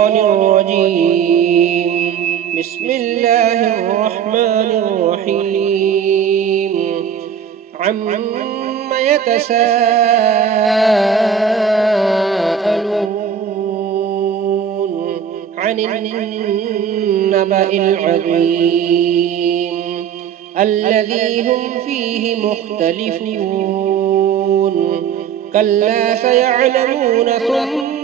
الرجيم. بسم الله الرحمن الرحيم. عم يتساءلون عن النبأ العظيم الذي هم فيه مختلفون. كلا سيعلمون ثم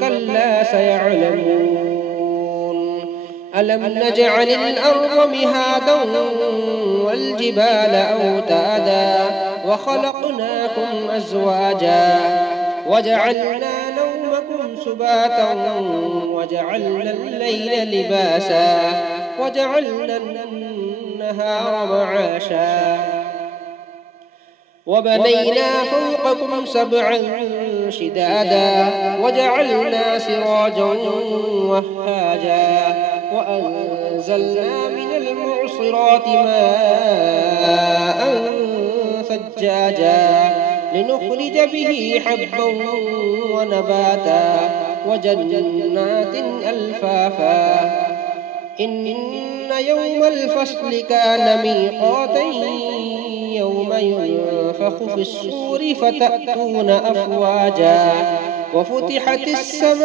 كلا سيعلمون. ألم نجعل الأرض مهادا والجبال أوتادا وخلقناكم أزواجا وجعلنا نومكم سباتا وجعلنا الليل لباسا وجعلنا النهار معاشا وبنينا فوقكم سبعا شدادا وجعلنا سراجا وهاجا وأنزلنا من المعصرات ماء ثجاجا لنخرج به حبا ونباتا وجنات ألفافا. إن يوم الفصل كان ميقاتا يوم ينفخ في الصور فتأتون أفواجا وفتحت السماء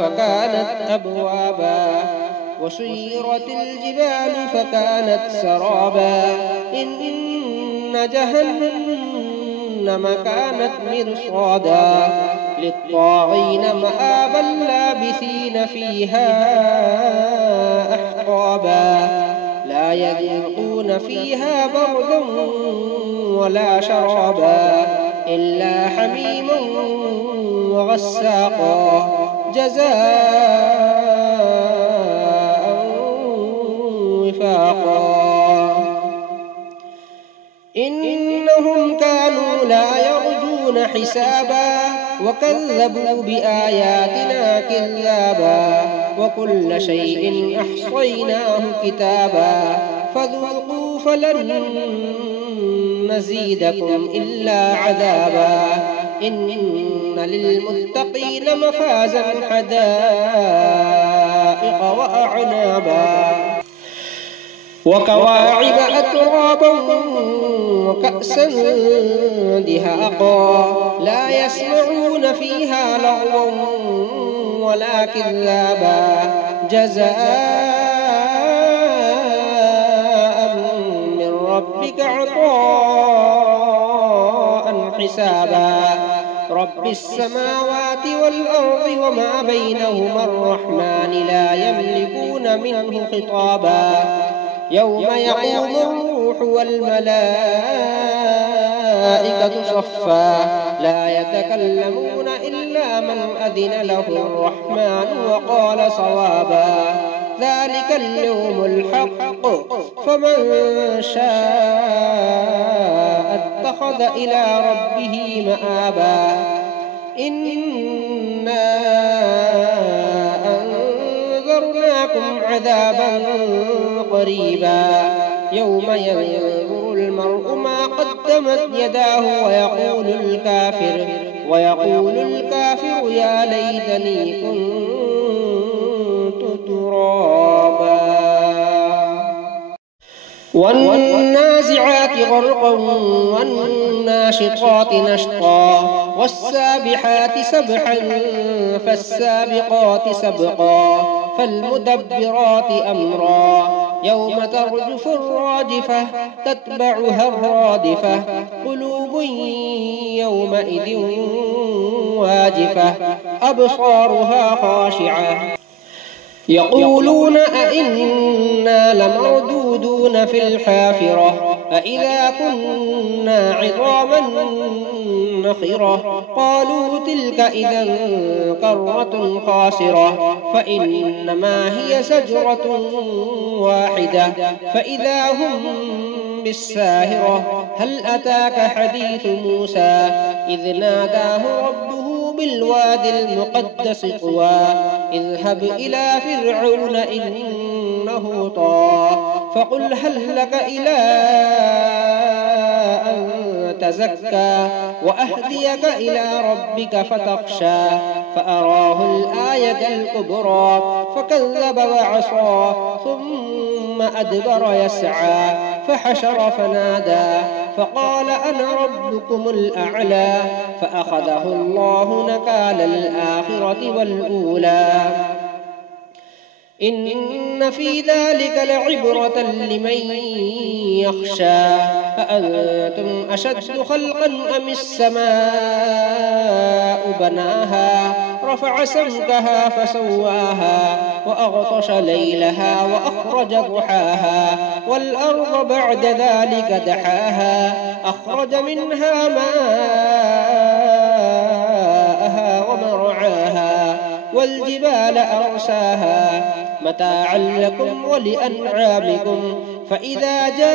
فكانت أبوابا وسيرت الجبال فكانت سرابا. إن جهنم كانت مرصادا للطاغين مآبا لابثين فيها أحقابا لا يذوقون فيها بردا ولا شرابا إلا حميما وغساقا جزاء وفاقا. إنهم كانوا لا يرجون حسابا وكذبوا بآياتنا كذابا وكل شيء أحصيناه كتابا فذوقوا فلن نزيدكم إلا عذابا. إن للمتقين مفازا حدائق وأعنابا وكواعب أترابا وكأسا دهاقا لا يسمعون فيها لغوا ولا كذابا جزاء من ربك عطاء حسابا. رب السماوات والأرض وما بينهما الرحمن لا يملكون منه خطابا. يوم يقوم الروح والملائكة صفا لا يتكلمون إلا من أذن له الرحمن وقال صوابا. ذلك اليوم الحق فمن شاء اتخذ إلى ربه مآبا. إنا أنذرناكم عذابا قريبا يوم ينظر المرء ما قدمت يداه ويقول الكافر يا ليتني كنت ترابا. والنازعات غرقا والناشطات نشطا والسابحات سبحا فالسابقات سبقا فالمدبرات أمرا يوم ترجف الراجفة تتبعها الرادفة قلوب يومئذ واجفة أبصارها خاشعة يقولون أئنا لمردودون في الحافرة أئذا كنا عظاما نخرة قالوا تلك إذا كرة خاسرة فإنما هي زجرة واحدة فإذا هم بالساهرة. هل أتاك حديث موسى إذ ناداه ربه بالوادي المقدس طوى اذهب إلى فرعون إنه طغى فقل هل لك إلى أن تزكى وأهديك إلى ربك فتخشى فأراه الآية الكبرى فكذب وعصى ثم أدبر يسعى فحشر فنادى فقال أنا ربكم الأعلى فأخذه الله نكال الآخرة والأولى إن في ذلك لعبرة لمن يخشى أأنتم أشد خلقا أم السماء بناها رفع سمكها فسواها وأغطش ليلها وأخرج ضحاها والأرض بعد ذلك دحاها أخرج منها ماءها ومرعاها والجبال أرساها متاعا لكم ولأنعامكم فإذا جاءت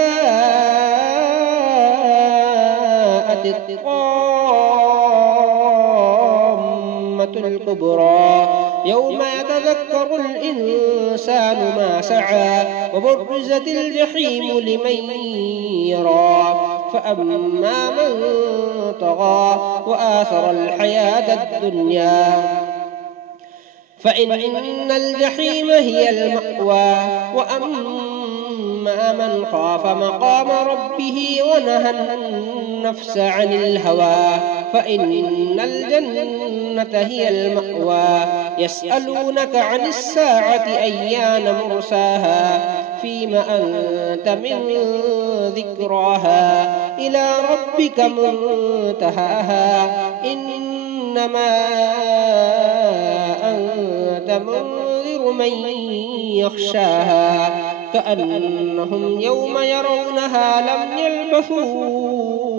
الطامة الكبرى يوم يتذكر الإنسان ما سعى وبرزت الجحيم لمن يرى فأما من طغى وآثر الحياة الدنيا فإن الجحيم هي المأوى وأما من خاف مقام ربه ونهى النفس عن الهوى فإن الجنة هي المأوى يسألونك عن الساعة أيان مرساها فيم أنت من ذكراها إلى ربك منتهاها إنما أنت منذر من يخشاها كأنهم يوم يرونها لم يلبثوا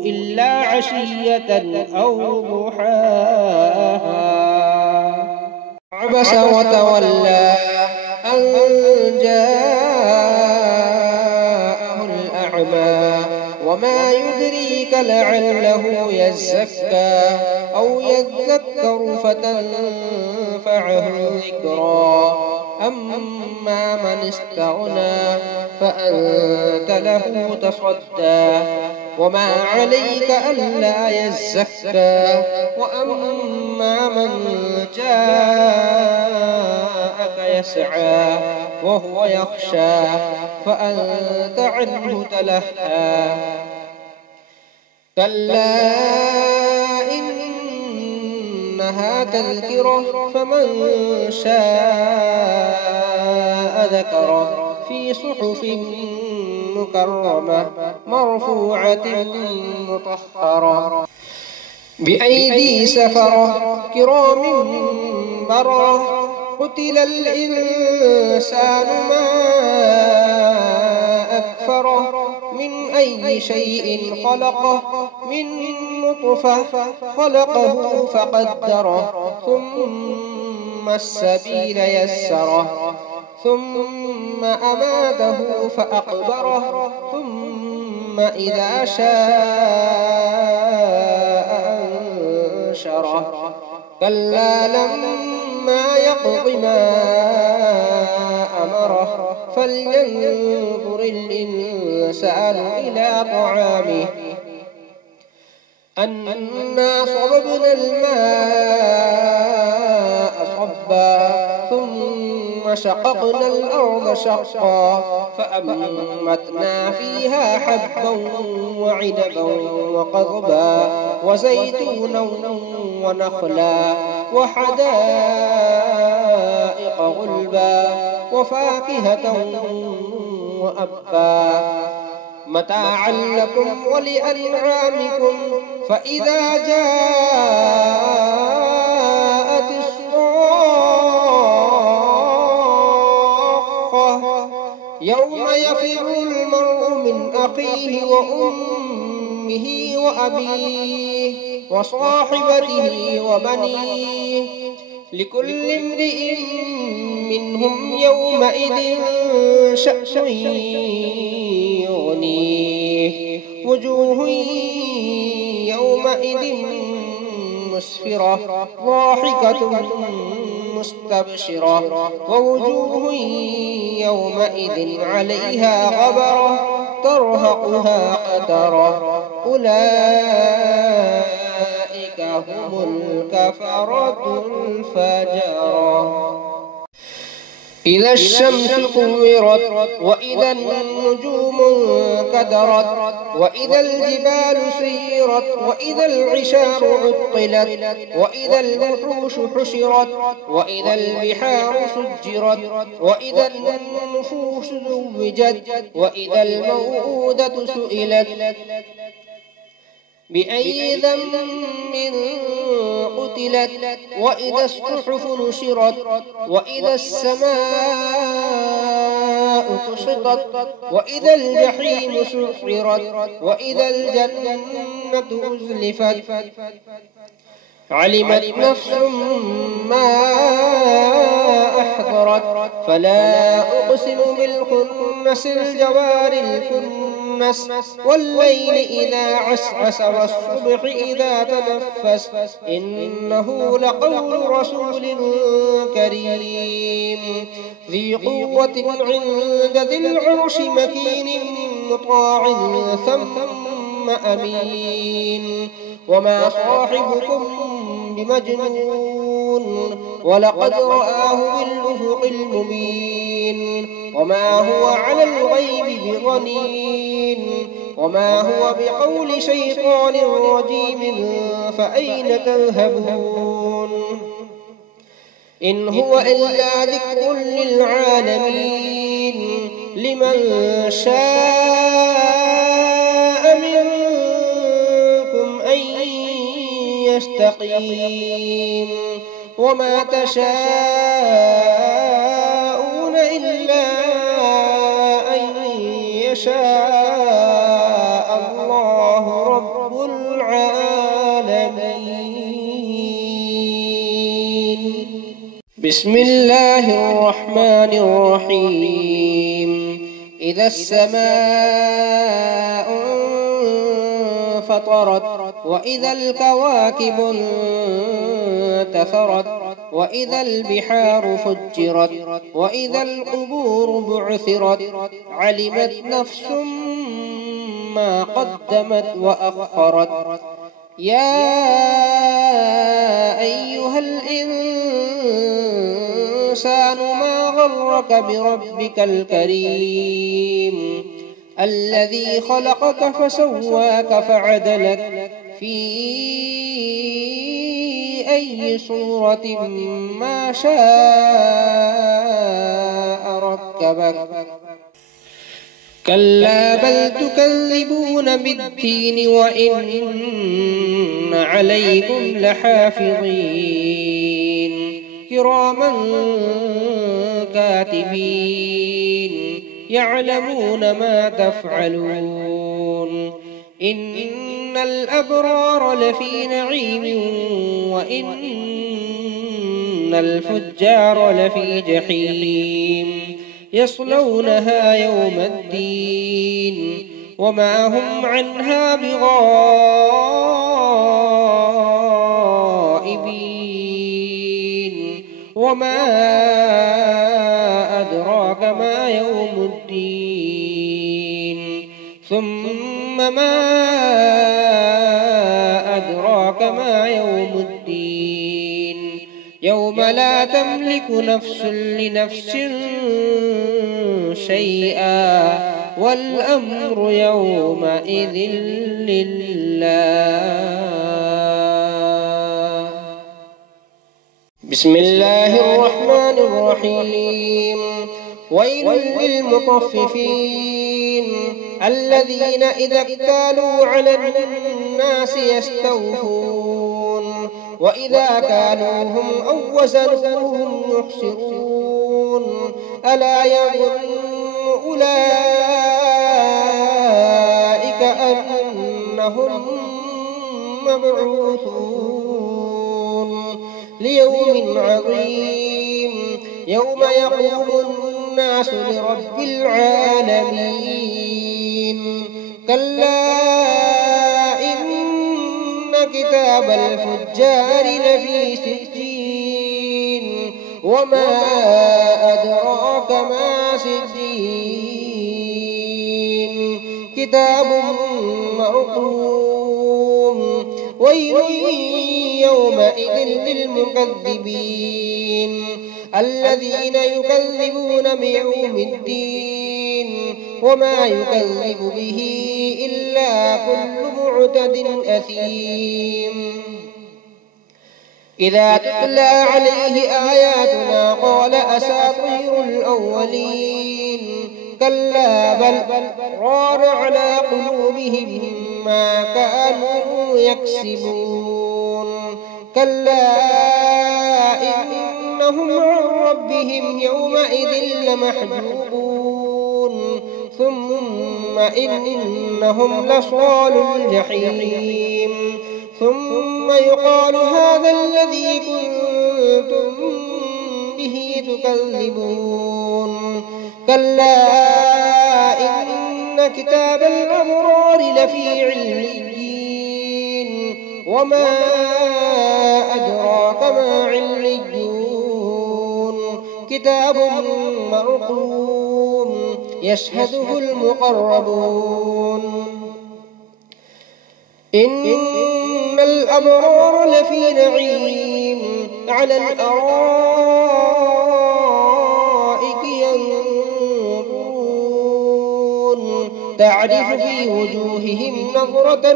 إلا عشية أو ضحاها عبس وتولى أن جاءه الأعمى وما يدريك لعله يزكى أو يذكر فتنفعه الذكرى أما من استغنى فأنت له تصدى وما عليك ألا يزكى وأما من جاءك يسعى وهو يخشى فأنت عنه تلهى كلا إنها تذكرة فمن شاء ذكره في صحف مكرمة مرفوعة مطهرة بأيدي سفرة كرام بررة قتل الإنسان ما أكفره من أي شيء خلقه من نطفة خلقه فقدره ثم السبيل يسره ثم أماته فأقبره ثم إذا شاء أنشره كلا لما يقض ما أمره فلينظر الإنسان إلى طعامه أنا صببنا الماء صبا ثم شققنا الأرض شقا فأنبتنا فيها حبا وعنبا وقضبا وزيتونا ونخلا وحدائق غلبا وفاكهة وأبا متاعا لكم ولأنعامكم فإذا جاءت الصاخة يوم يفر المرء من أخيه وأمه وأبيه وصاحبته وبنيه لكل امرئ منهم يومئذ شأن يغنيه وجوه يومئذ مسفرة ضاحكة مستبشرة ووجوه يومئذ عليها غبرة ترهقها قترة أولئك هم الكفرة الفجرة. إذا الشمس كورت وإذا النجوم انكدرت وإذا الجبال سيرت وإذا العشار عطلت وإذا الوحوش حشرت وإذا البحار سجرت وإذا النفوس زوجت وإذا الموءودة سئلت بأي ذنب قتلت وإذا الصحف نشرت وإذا السماء كشطت وإذا الجحيم سعرت وإذا الجنة أزلفت علمت نفس ما أحضرت فلا أقسم بالخنس الجوار الكنس والليل إذا عسعس والصبح إذا تنفس إنه لقول رسول كريم ذي قوة عند ذي العرش مكين مطاع ثم أمين وما صاحبكم بمجنون ولقد رآه بالأفق المبين وما هو على الغيب بضنين وما هو بقول شيطان رجيم فأين تذهبون إن هو إلا ذكر للعالمين لمن شاء منكم أن يستقيم وما تشاءون إلا أن يشاء الله رب العالمين. بسم الله الرحمن الرحيم. إذا السماء انفطرت وإذا الكواكب انتثرت وإذا البحار فجرت وإذا القبور بعثرت علمت نفس ما قدمت وأخرت يا أيها الإنسان ما غرك بربك الكريم الذي خلقك فسواك فعدلك في أي صورة ما شاء ركبك كلا بل تكذبون بالدين وإن عليكم لحافظين كراما كاتبين يعلمون ما تفعلون إن الأبرار لفي نعيم وإن الفجار لفي جحيم يصلونها يوم الدين وما هم عنها بغائبين وما أدراك ما يوم الدين ثم ما أدراك ما يوم الدين يوم لا تملك نفس لنفس شيئا والأمر يومئذ لله. بسم الله الرحمن الرحيم. ويل للمطففين الذين إذا اكتالوا على الناس يستوفون وإذا كالوهم أو وزنوهم يخسرون ألا يظن أولئك أنهم مبعوثون ليوم عظيم يوم يقوم الناس لرب العالمين كلا إن كتاب الفجار لفي سجين وما أدراك ما سجين كتاب مرقوم ويل يومئذ للمكذبين الذين يكذبون بيوم الدين وما يكذب به إلا كل معتد أثيم إذا تتلى عليه آياتنا قال أساطير الأولين كلا بل ران على قلوبهم ما كانوا يكسبون كلا إنهم عن ربهم يومئذ لمحجوبون ثم إنهم لصالوا الجحيم ثم يقال هذا الذي كنتم به تكذبون كلا إن كتاب الأبرار لفي عليين وما أدراك ما عليون كتاب مرقوم يشهده المقربون إن الأبرار لفي نعيم على الأرائك ينظرون تعرف في وجوههم نظرة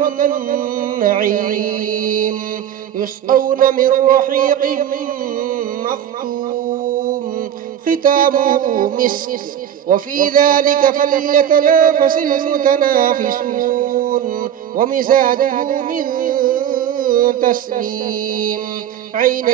النعيم يسقون من رحيق مختوم ختامه مسك وفي ذلك فليتنافس المتنافسون ومزاجه من تسنيم عينا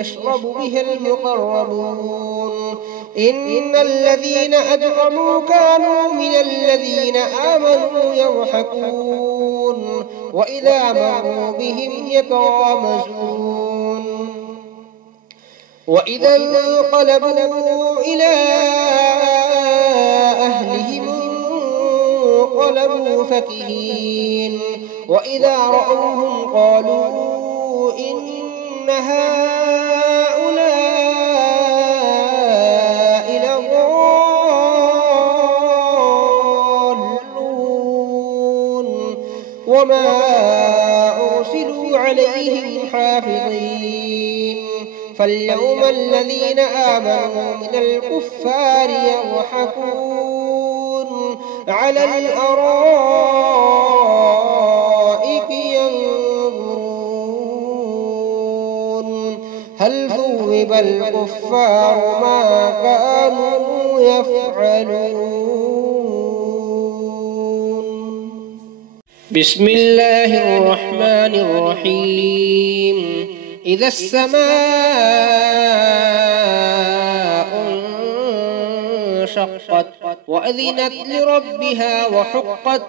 يشرب بها المقربون إن الذين أجرموا كانوا من الذين آمنوا يضحكون وإذا مروا بهم يتغامزون وإذا انقلبوا إلى أهلهم انقلبوا فكهين وإذا رأوهم قالوا إن هؤلاء لضالون وما أرسلوا عليهم حافظين فاليوم الذين آمنوا من الكفار يضحكون على الأرائك ينظرون هل ثوب الكفار ما كانوا يفعلون بسم الله الرحمن الرحيم إذا السماء انشقت وأذنت لربها وحقت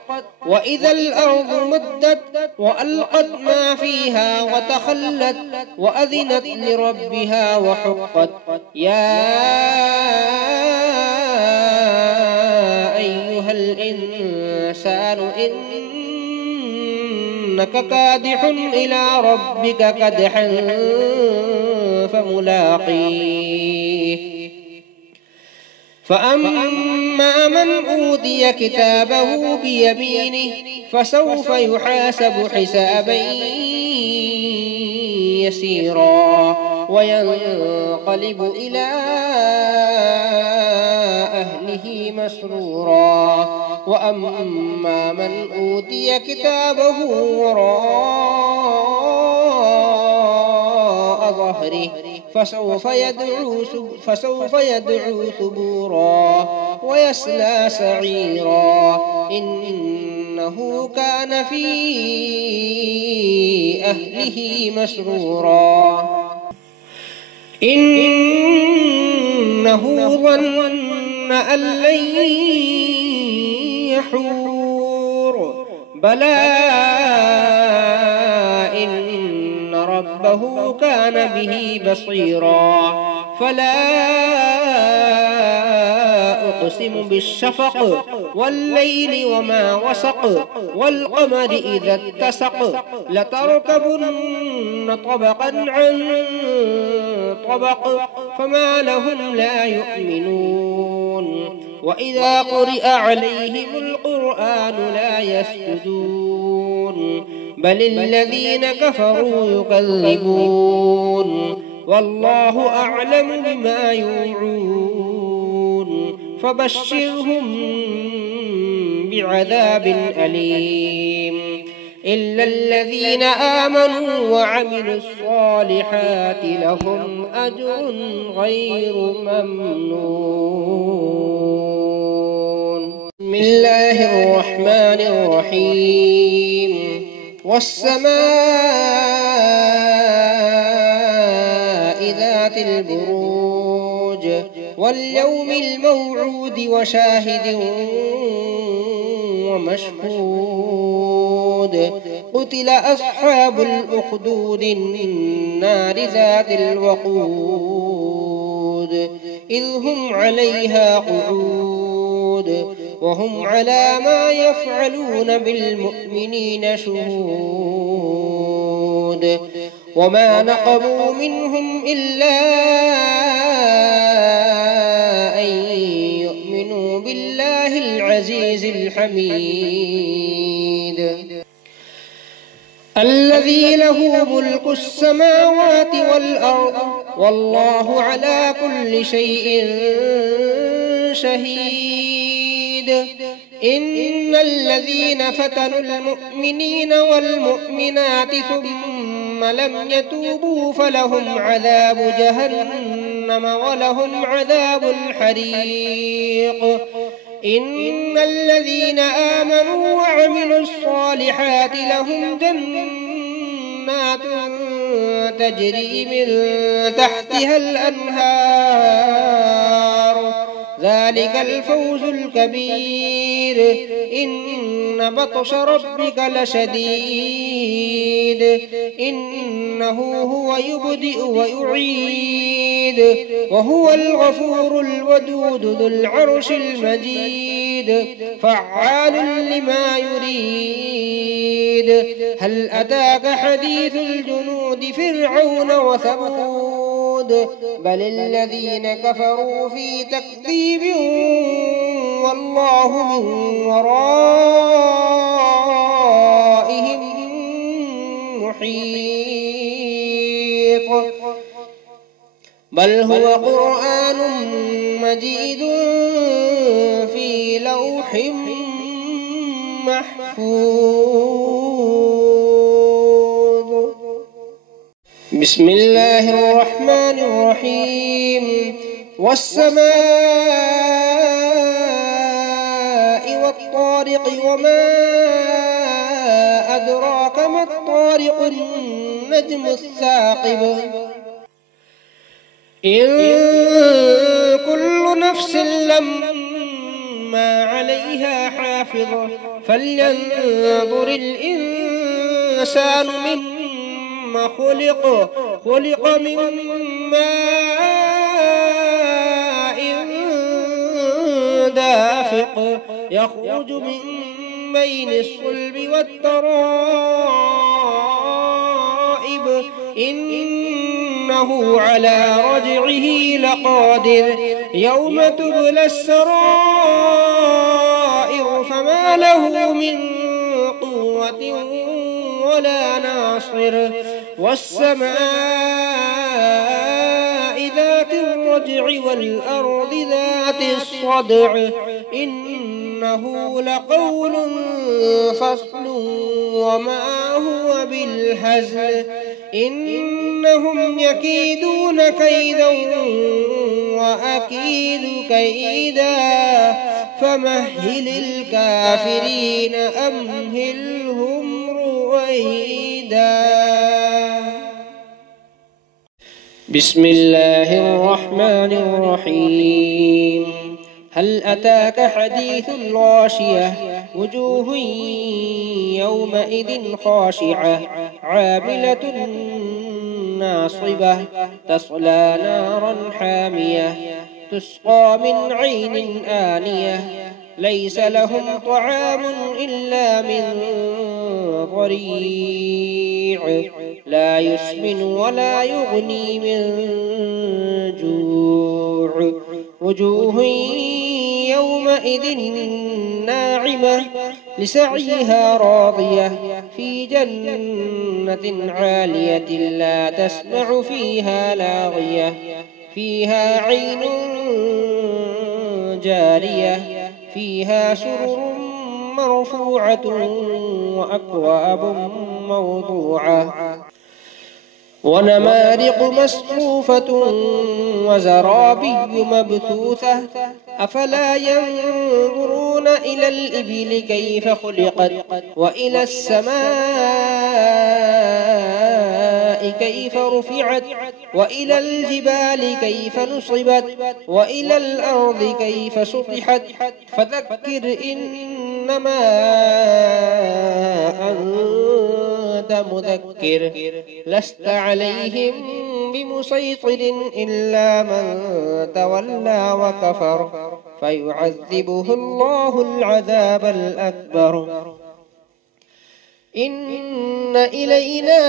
وإذا الأرض مدت وألقت ما فيها وتخلت وأذنت لربها وحقت يا أيها الإنسان إنك كادح إلى ربك كدحا فملاقيه فأما من أوتي كتابه بيمينه فسوف يحاسب حسابا يسيرا وينقلب إلى أهله مسرورا وأما من أوتي كتابه وراء ظهره فسوف يدعو ثبورا ويصلى سعيرا إنه كان في أهله مسرورا إنه ظن أن لن يحور بلى إن ربه كان به بصيرا فلا أقسم بالشفق والليل وما وسق والقمر إذا اتسق لتركبن طبقا عن طبق فما لهم لا يؤمنون وإذا قرئ عليهم القرآن لا يسجدون بل الذين كفروا يكذبون والله أعلم بما يوعون فبشرهم بعذاب أليم إلا الذين آمنوا وعملوا الصالحات لهم أجر غير ممنون. بسم الله الرحمن الرحيم والسماء ذات البروج واليوم الموعود وشاهد ومشهود قتل أصحاب الأخدود النار ذات الوقود إذ هم عليها قعود وهم على ما يفعلون بالمؤمنين شهود وما نقموا منهم إلا أن يؤمنوا بالله العزيز الحميد الذي له ملك السماوات والأرض والله على كل شيء شهيد إن الذين فتنوا المؤمنين والمؤمنات ثم لم يتوبوا فلهم عذاب جهنم ولهم عذاب الحريق إن الذين آمنوا وعملوا الصالحات لهم جنات تجري من تحتها الأنهار ذلك الفوز الكبير إن بطش ربك لشديد إنه هو يبدئ ويعيد وهو الغفور الودود ذو العرش المجيد فعال لما يريد هل أتاك حديث الجنود فرعون وثمود بل الذين كفروا في تكذيب والله من ورائهم محيط بل هو قرآن مجيد في لوح محفوظ. بسم الله الرحمن الرحيم والسماء والطارق وما أدراك ما الطارق النجم الثاقب إن كل نفس لما عليها حافظ فلينظر الإنسان مما خلق من ماء دافق يخرج من بين الصلب والترائب إنه على رجعه لقادر يوم تبلى السرائر فما له من قوة ولا ناصر والسماء ذات الرجع والأرض ذات الصدع إنه لقول فصل وما هو بالهزل إنهم يكيدون كيدا وأكيد كيدا فمهل الكافرين أمهلهم رويدا. بسم الله الرحمن الرحيم هل أتاك حديث الغاشية وجوه يومئذ خاشعة عاملة ناصبة تصلى نارا حامية تسقى من عين آنية ليس لهم طعام إلا من ضريع لا يسمن ولا يغني من جوع وجوه يومئذ ناعمة لسعيها راضية في جنة عالية لا تسمع فيها لاغية فيها عين جارية فيها سرر مرفوعة وأكواب موضوعة ونمارق مصفوفة وزرابي مبثوثة أفلا ينظرون إلى الإبل كيف خلقت وإلى السماء كيف رفعت وإلى الجبال كيف نصبت وإلى الأرض كيف سطحت فذكر إنما أنت مذكر لست عليهم بمسيطر إلا من تولى وكفر فيعذبه الله العذاب الأكبر إن إلينا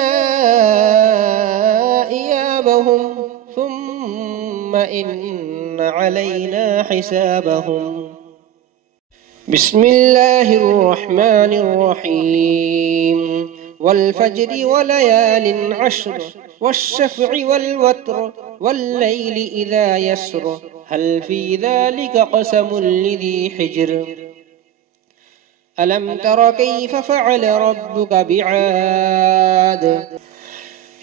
إيابهم ثم إن علينا حسابهم بسم الله الرحمن الرحيم والفجر وليال عشر والشفع والوتر والليل إذا يسر هل في ذلك قسم لذي حجر ألم تر كيف فعل ربك بعاد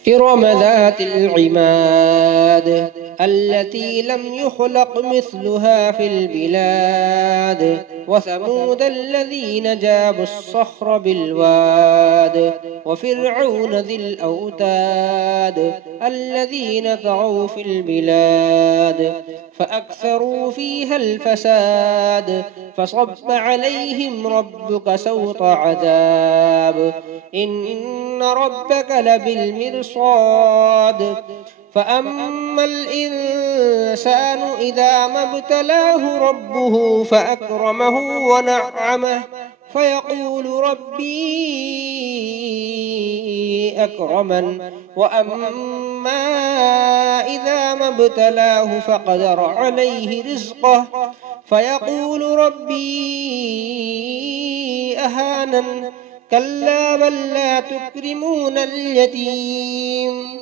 إرم ذات العماد التي لم يخلق مثلها في البلاد وثمود الذين جابوا الصخر بالواد وفرعون ذي الأوتاد الذين طغوا في البلاد فأكثروا فيها الفساد فصب عليهم ربك سوط عذاب إن ربك لبالمرصاد فأما الإنسان إذا ما ابتلاه ربه فأكرمه ونعمه فيقول ربي أكرمن وأما إذا ما ابتلاه فقدر عليه رزقه فيقول ربي أهانن كلا بل لا تكرمون اليتيم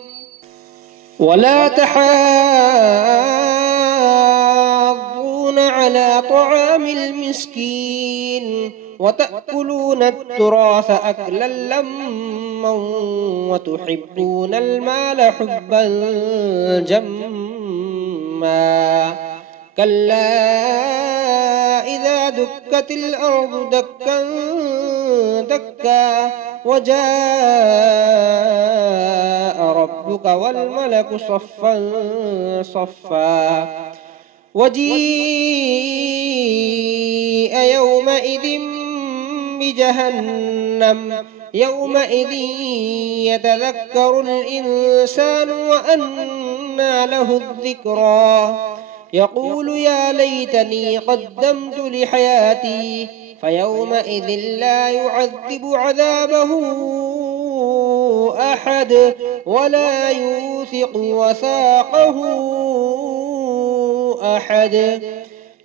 ولا تحاضون على طعام المسكين وتأكلون التراث أكلا لما وتحبون المال حبا جما كلا إذا دكت الأرض دكا دكا وجاء ربك والملك صفا صفا وجيء يومئذ بجهنم يومئذ يتذكر الإنسان وأنى له الذكرى يقول يا ليتني قدمت لحياتي فيومئذ لا يعذب عذابه أحد ولا يوثق وثاقه أحد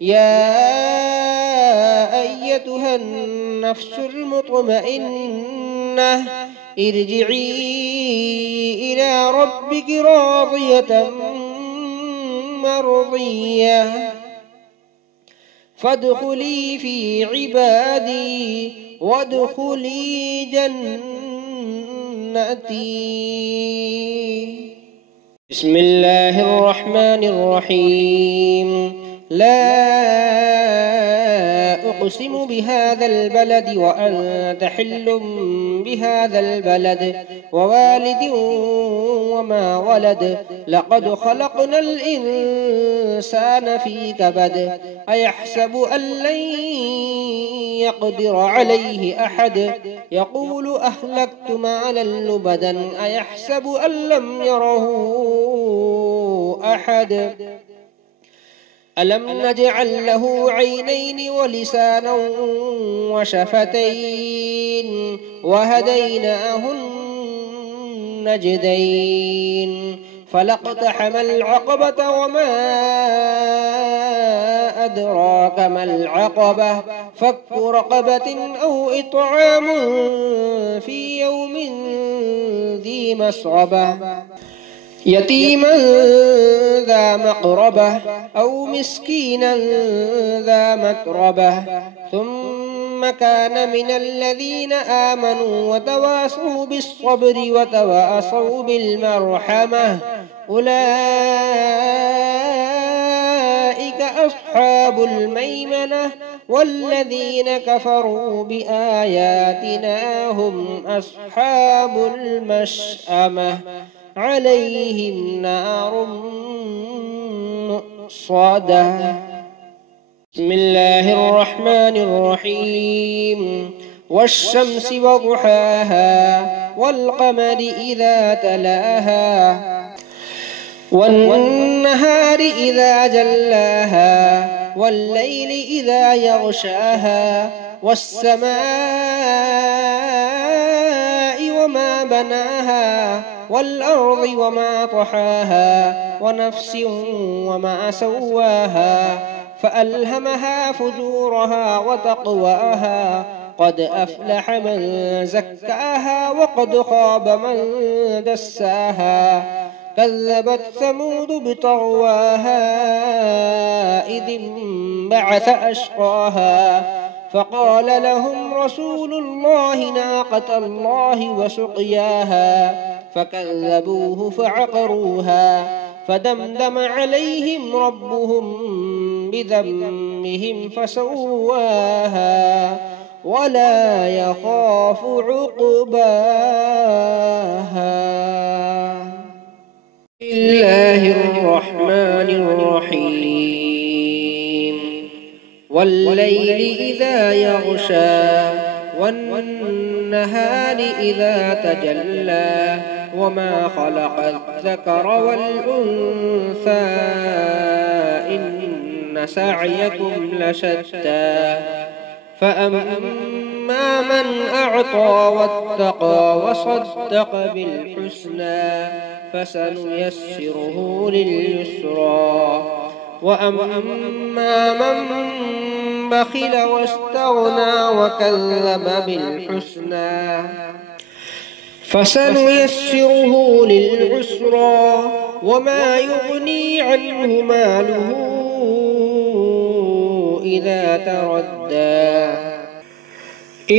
يا أيتها النفس المطمئنة ارجعي إلى ربك راضية مرضية فادخلي في عبادي وادخلي جنتي بسم الله الرحمن الرحيم لا أقسم بهذا البلد وأنت حل بهذا البلد ووالد وما ولد لقد خلقنا الإنسان في كبد أيحسب أن لن يقدر عليه أحد يقول أهلكت مالا لبدا أيحسب أن لم يره أحد ألم نجعل له عينين ولسانا وشفتين وهديناه النجدين فلاقتحم العقبة وما أدراك ما العقبة فك رقبة أو إطعام في يوم ذي مسغبة يتيما ذا مقربة أو مسكينا ذا متربة ثم كان من الذين آمنوا وتواصوا بالصبر وتواصوا بالمرحمة أولئك أصحاب الميمنة والذين كفروا بآياتنا هم أصحاب المشأمة عليهم نار مؤصدة. بسم الله الرحمن الرحيم والشمس وضحاها والقمر إذا تلاها والنهار إذا جلاها والليل إذا يغشاها والسماء وما بناها والأرض وما طحاها ونفس وما سواها فألهمها فجورها وتقواها قد أفلح من زكاها وقد خاب من دساها كذبت ثمود بطغواها إذ انبعث أشقاها فقال لهم رسول الله ناقة الله وسقياها فكذبوه فعقروها فدمدم عليهم ربهم بذنبهم فسواها ولا يخاف عقباها. بسم الله الرحمن الرحيم والليل إذا يغشى والنهار إذا تجلى وما خلق الذكر والأنثى إن سعيكم لشتى فأما من أعطى واتقى وصدق بالحسنى فسنيسره لليسرى وأما من بخل واستغنى وكذب بالحسنى فسنيسره للعسرى وما يغني عنه ماله إذا تردى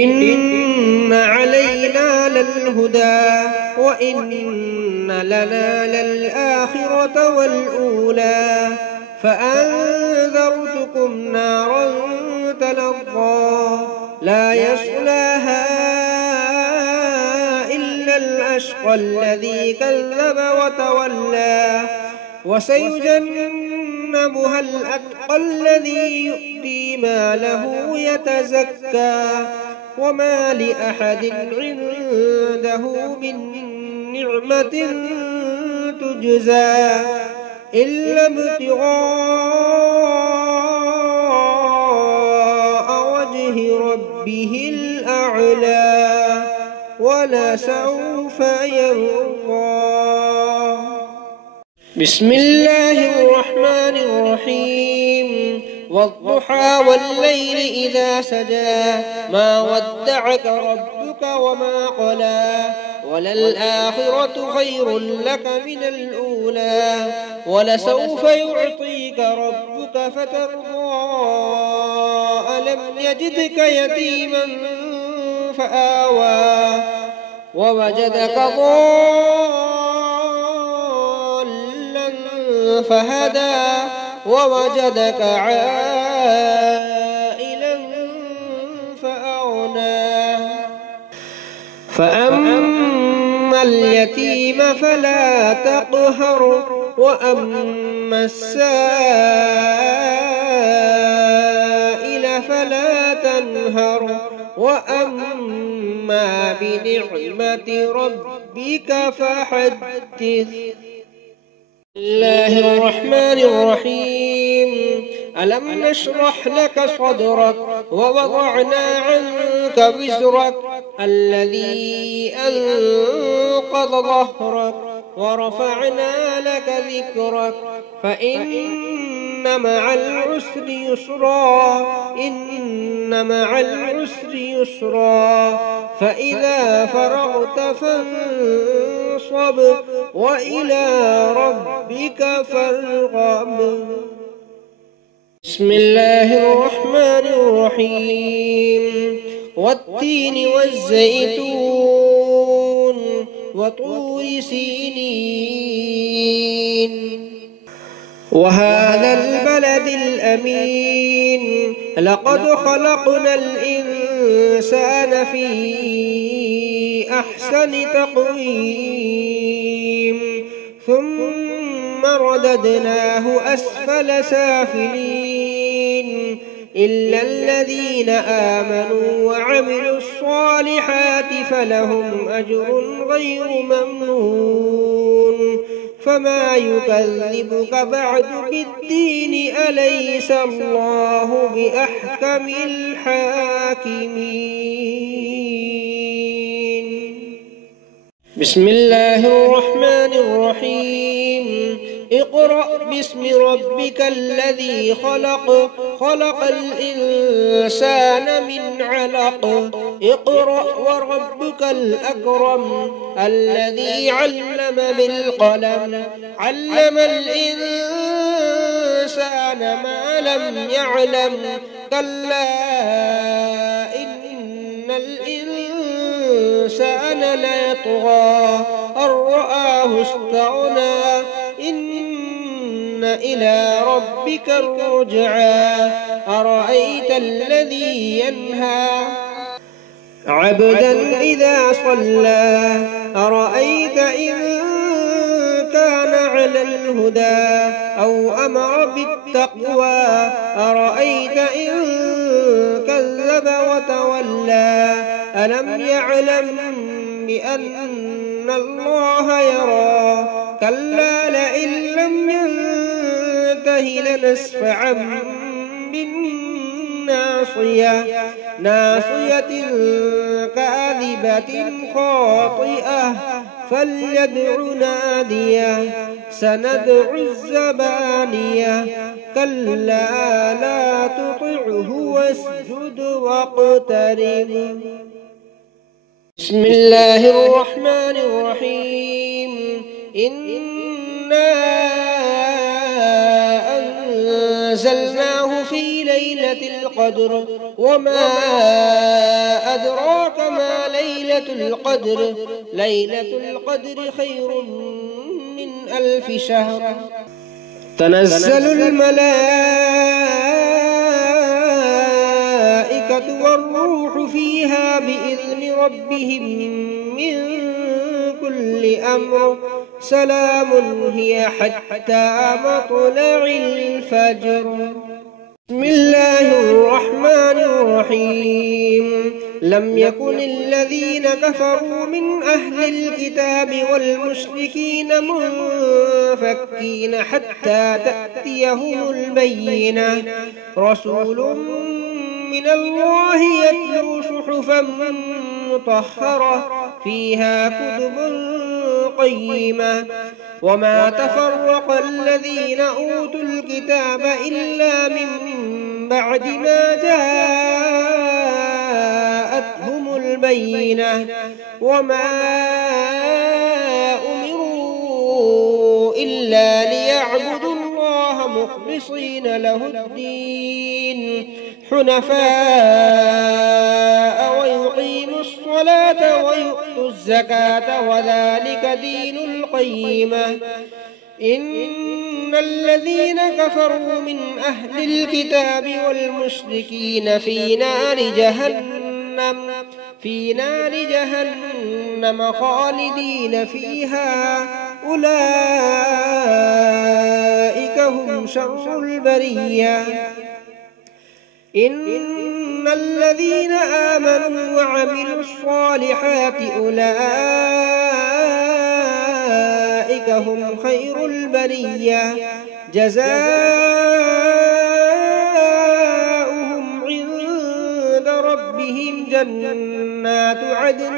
إن علينا للهدى وإن لنا للآخرة والأولى فأنذرتكم نارا تلظى لا يصلاها إلا الأشقى الذي كذب وتولى وسيجنبها الأتقى الذي يؤتي ماله يتزكى وما لأحد عنده من نعمة تجزى إلا ابتغاء وجه ربه الأعلى ولسوف يرضى. بسم الله الرحمن الرحيم والضحى والليل إذا سجى ما ودعك ربك وما قلى وللآخرة خير لك من الأولى ولسوف يعطيك ربك فترضى ألم يجدك يتيما فآوى ووجدك ضالا فهدى ووجدك عائلا فأغنى فأما اليتيم فلا تقهر وأما السائل فلا تنهر وأما بنعمة ربك فحدث. الله الرحمن الرحيم ألم نشرح لك صدرك ووضعنا عنك وزرك الذي أنقض ظهرك ورفعنا لك ذكرك فإن مع العسر يسرا إن مع العسر يسرا فإذا فرغت فانصب وإلى ربك فارغب. بسم الله الرحمن الرحيم. والتين والزيتون وطور سينين وهذا البلد الأمين لقد خلقنا الإنسان في أحسن تقويم ثم رددناه أسفل سافلين إلا الذين آمنوا وعملوا الصالحات فلهم أجر غير ممنون. فما يكذبك بعد بالدين أليس الله بأحكم الحاكمين. بسم الله الرحمن الرحيم. اقرأ باسم ربك الذي خلق خلق الإنسان من علق اقرأ وربك الأكرم الذي علم بالقلم علم الإنسان ما لم يعلم كلا إن الإنسان ليطغى أن رآه استغنى إن إلى ربك الرجعى أرأيت الذي ينهى عبدا إذا صلى أرأيت إن كان على الهدى أو أمر بالتقوى أرأيت إن كذب وتولى ألم يعلم بأن الله يرى كلا لئن لم ينته لنسفعا بالناصية ناصية كاذبة خاطئة فليدع ناديه سندع الزبانية كلا لا تطعه واسجد واقترب. بسم الله الرحمن الرحيم. إنا أنزلناه في ليلة القدر وما أدراك ما ليلة القدر ليلة القدر خير من 1000 شهر تنزل الملائكة والروح فيها بإذن ربهم من كل أمر سلام هي حتى مطلع الفجر. بسم الله الرحمن الرحيم. لم يكن الذين كفروا من أهل الكتاب والمشركين منفكين حتى تأتيهم البينة رسول من الله يتلو صحفا مطهرة فيها كتب قيمة وما تفرق الذين أوتوا الكتاب إلا من بعد ما جاءتهم البينة وما أمروا إلا ليعبدوا الله مخلصين له الدين حنفاء ويقيموا الصلاة ويؤتوا الزكاة وذلك دين القيمة. إن الذين كفروا من أهل الكتاب والمشركين في نار جهنم خالدين فيها أولئك هم شر البرية. إن الذين آمنوا وعملوا الصالحات أولئك هم خير البرية جزاؤهم عند ربهم جنات عدن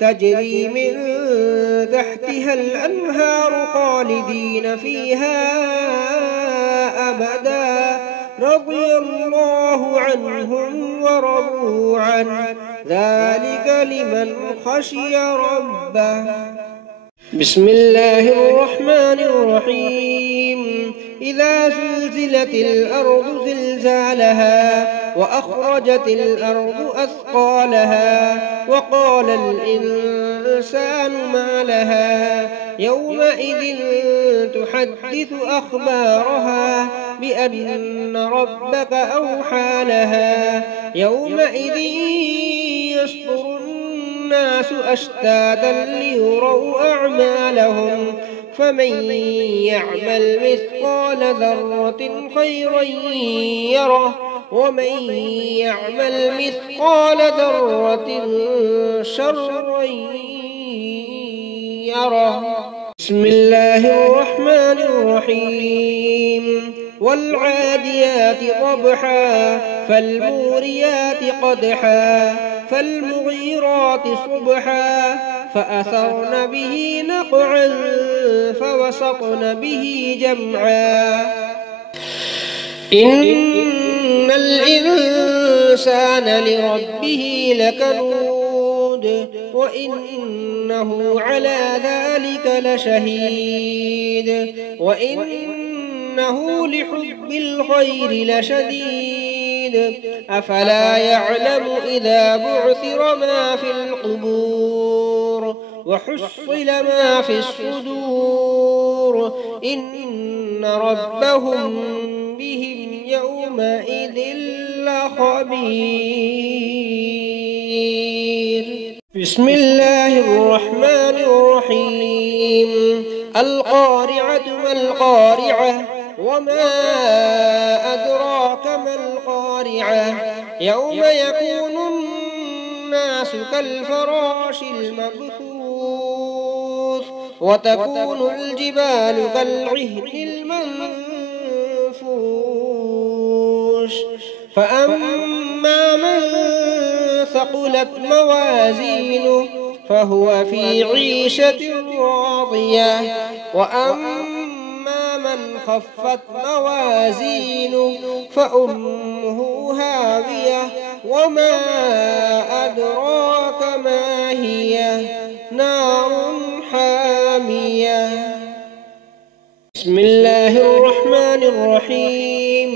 تجري من تحتها الأنهار خالدين فيها أبدا رضي الله عنهم ورضوا عنه ذلك لمن خشي ربه. بسم الله الرحمن الرحيم إذا زلزلت الأرض زلزالها وأخرجت الأرض أثقالها وقال الإنسان ما لها يومئذ تحدث أخبارها بأن ربك أوحى لها يومئذ يصدر الناس أشتاتا ليروا أعمالهم فمن يعمل مثقال ذرة خيرا يره ومن يعمل مثقال ذرة شرا يره. بسم الله الرحمن الرحيم والعاديات ضبحا فالموريات قدحا فالمغيرات صبحا فأثرن به نقعا فوسطن به جمعا إن الإنسان لربه لكنود وإنه على ذلك لشهيد وإنه لحب الخير لشديد أفلا يعلم إذا بعثر ما في القبور وحصل ما في الصدور إن ربهم بهم يومئذ لخبير. بسم الله الرحمن الرحيم القارعة ما القارعة وما أدراك ما القارعة يوم يكون الناس كالفراش المبثوث وتكون الجبال كالعهن المنفوش فأما من ثقلت موازينه فهو في عيشة راضية وأما من خفت موازينه فأمه هاوية وما أدراك ما هي نار حامية. بسم الله الرحمن الرحيم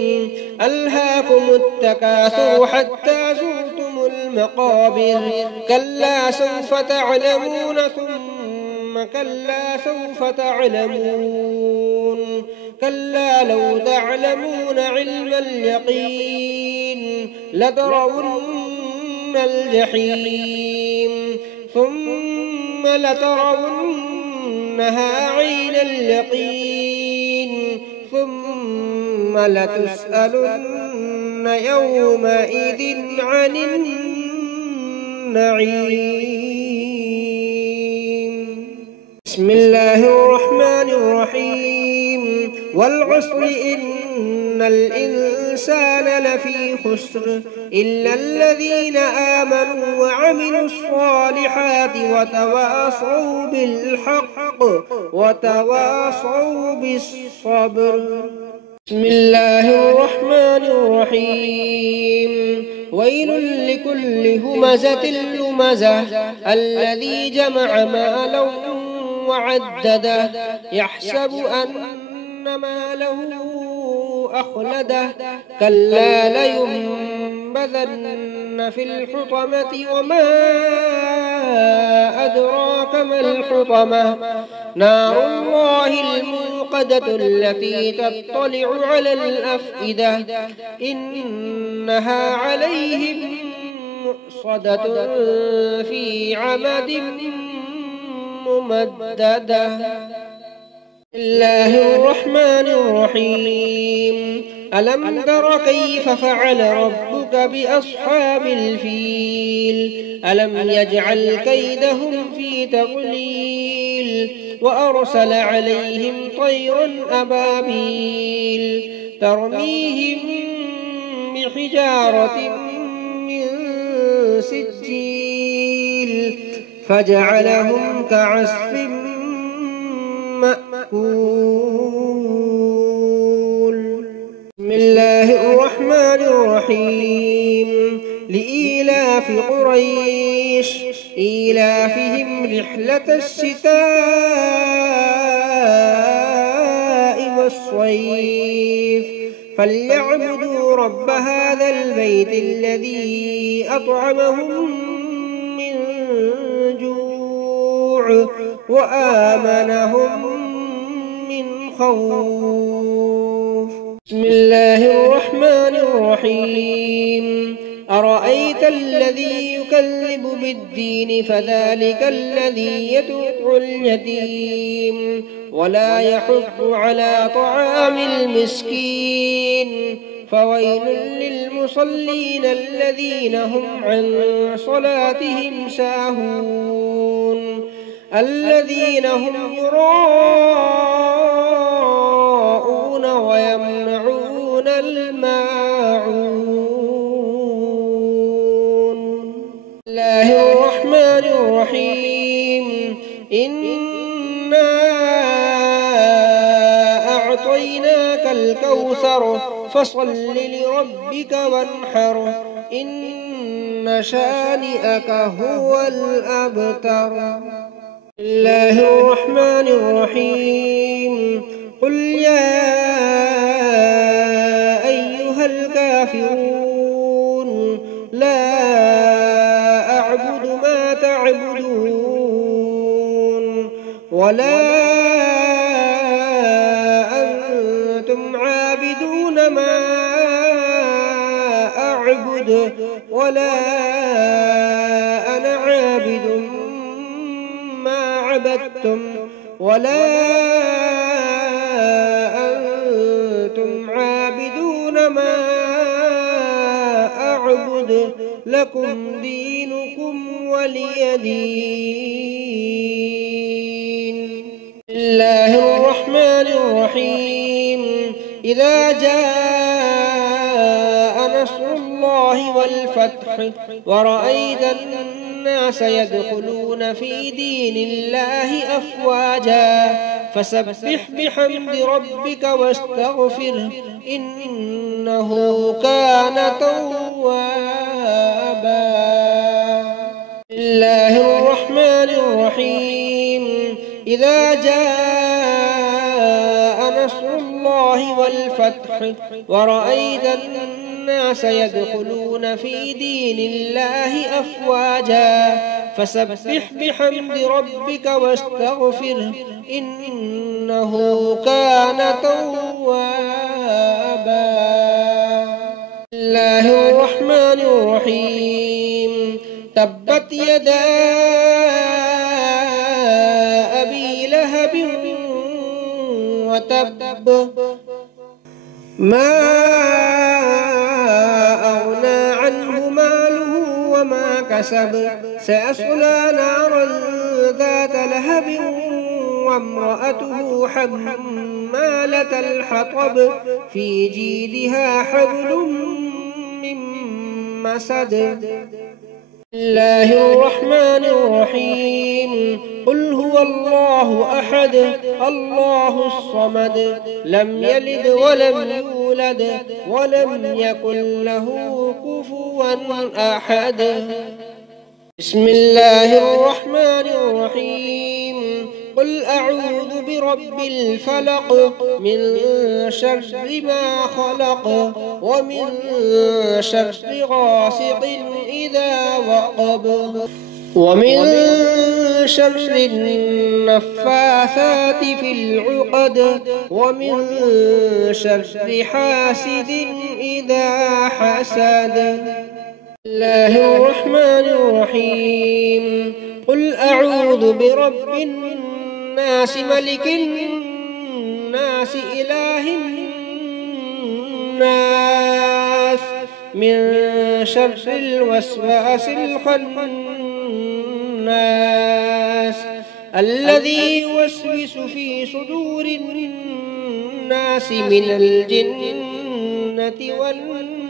ألهاكم التكاثر حتى زرتم المقابر كلا سوف تعلمون ثم كلا سوف تعلمون كلا لو تعلمون علم اليقين لترون الجحيم ثم لترونها عين اليقين ثم لتسألن يومئذ عن النعيم. بسم الله الرحمن الرحيم والعصر إن الإنسان لفي خسر إلا الذين آمنوا وعملوا الصالحات وتواصوا بالحق وتواصوا بالصبر. بسم الله الرحمن الرحيم ويل لكل همزة لمزة الذي جمع مالا وعدده يحسب أن ماله أخلده كلا لينبذن في الحطمة وما أدراك ما الحطمة نار الله الموقدة التي تطلع على الأفئدة إنها عليهم مؤصدة في عمد ممددة. بسم الله الرحمن الرحيم ألم تر كيف فعل ربك بأصحاب الفيل ألم يجعل كيدهم في تضليل وأرسل عليهم طيرا أبابيل ترميهم بحجارة من سجيل فجعلهم كعصف مأكول. بسم الله الرحمن الرحيم. لإيلاف قريش إيلافهم رحلة الشتاء والصيف فليعبدوا رب هذا البيت الذي أطعمهم من جوع وآمنهم من خوف. بسم الله الرحمن الرحيم. أرأيت الذي يكذب بالدين فذلك الذي يدع اليتيم ولا يحض على طعام المسكين فويل للمصلين الذين هم عن صلاتهم ساهون الذين هم يراءون ويمنعون الماعون. بسم الله الرحمن الرحيم. إنا أعطيناك الكوثر فصل لربك وانحر إن شانئك هو الأبتر. بسم الله الرحمن الرحيم. قل يا أيها الكافرون لا أعبد ما تعبدون ولا أنتم عابدون ما أعبد ولا أنا عابد ما عبدتم ولا أنتم عابدون ما أعبد لكم دينكم ولي دين. بسم الله الرحمن الرحيم. إذا جاء نصر الله والفتح ورأيت الناس يدخلون في دين الله أفواجا فسبح بحمد ربك واستغفره إنه كان توابا. بسم الله الرحمن الرحيم. إذا جاء نصر الله والفتح ورأيت الناس يدخلون في دين الله أفواجا فسبح بحمد ربك واستغفره إنه كان توابا. بسم الله الرحمن الرحيم. تبت يدا أبي لهب وتب ما أغنى عنه ماله وما كسب سيصلى نارا ذات لهب وامرأته حمالة الحطب في جيدها حبل من مسد. بسم الله الرحمن الرحيم. قل هو الله أحد الله الصمد لم يلد ولم يولد ولم يكن له كفوا أحد. بسم الله الرحمن الرحيم. قل أعوذ برب الفلق من شر ما خلق ومن شر غاسق إذا وقب ومن شر النفاثات في العقد ومن شر حاسد إذا حسد. بسم الله الرحمن الرحيم. قل أعوذ برب الناس ملك الناس إله الناس من شر الوسواس الخناس الذي يوسوس في صدور الناس من الجنة والناس.